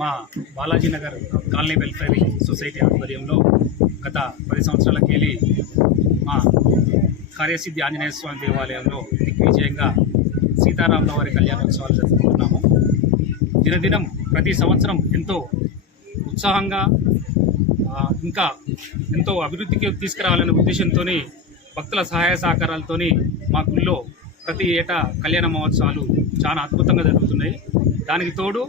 మా Balaji Nagar colony welfare society ఆధ్వర్యంలో గత పది సంవత్సరాలకెళ్ళి మా కార్యసిద్ధి ఆంజనేయ స్వామి దేవాలయంలో దిగ్విజయంగా సీతారాముల వారి కళ్యాణోత్సవాలు జరుపుకుంటున్నాము. దినదినం ప్రతి సంవత్సరం ఎంతో ఉత్సాహంగా ఇంకా ఎంతో అభివృద్ధికి తీసుకురావాలనే ఉద్దేశంతో భక్తుల సహాయ సహకారాలతో మా గుళ్ళో ప్రతి ఏటా కళ్యాణ మహోత్సవాలు చాలా అద్భుతంగా జరుగుతున్నాయి. దానికి తోడు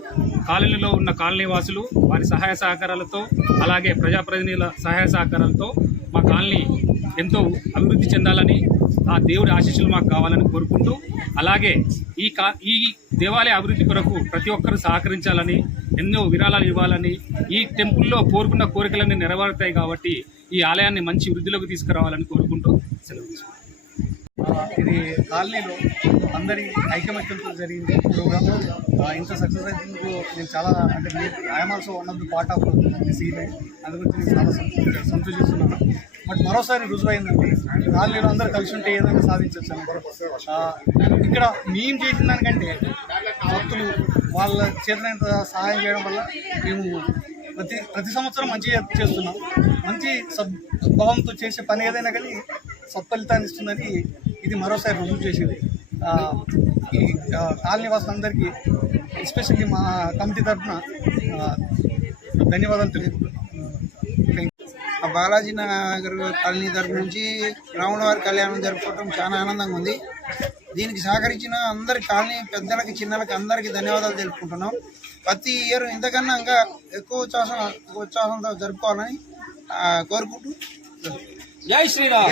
కాలనీలో ఉన్న కాలనీ వాసులు వారి సహాయ సహకారాలతో అలాగే ప్రజాప్రతినిధుల సహాయ సహకారాలతో మా కాలనీ ఎంతో అభివృద్ధి చెందాలని ఆ దేవుడి ఆశీస్సులు మాకు కావాలని కోరుకుంటూ అలాగే ఈ కా ఈ దేవాలయ అభివృద్ధి కొరకు ప్రతి ఒక్కరూ సహకరించాలని ఎన్నో విరాళాలు ఇవ్వాలని ఈ టెంపుల్లో కోరుకున్న కోరికలన్నీ నెరవేరుతాయి కాబట్టి ఈ ఆలయాన్ని మంచి వృద్ధిలోకి తీసుకురావాలని కోరుకుంటూ సెలవు తీసుకుంటాం ఇది కాలనీలో అందరి ఐకమత్యంతో జరిగింది ప్రోగ్రామ్. ఆ, ఇంత సక్సెస్ అయినందుకు నేను చాలా అంటే I'm also one of the part of this event నేను చాలా సంతోషిస్తున్నాను. బట్ మరోసారి రుజువైందండి కాలనీలో అందరూ కలిసి ఉంటే ఏదైనా సాధించవచ్చు అని. ఇక్కడ మేము చేసిన దానికంటే భక్తులు వాళ్ళ చేతనైనంత సహాయం చేయడం వల్ల మేము ప్రతి ప్రతి సంవత్సరం మంచిగా చేస్తున్నాం. మంచి సద్భావంతో చేసే పని ఏదైనా కానీ సత్ఫలితాన్ని ఇస్తుందని ఇది మరోసారి రుజువు చేసింది. ఈ ఆ, కాలనీ వాసులందరికీ ఎస్పెషల్లీ మా కమిటీ తరఫున ధన్యవాదాలు తెలియజేస్తున్నాను. ఆ బాలాజీ నగర్ కాలనీ తరపు నుంచి రాముల వారి కళ్యాణం జరుపుకోవటం చాలా ఆనందంగా ఉంది. దీనికి సహకరించిన అందరి కాలనీ పెద్దలకి చిన్నలకి అందరికీ ధన్యవాదాలు తెలుపుకుంటున్నాం. ప్రతి ఇయర్ ఇంతకన్నా ఇంకా ఎక్కువ ఉత్సాహం ఉత్సాహంతో జరుపుకోవాలని కోరుకుంటూ జై శ్రీరామ్.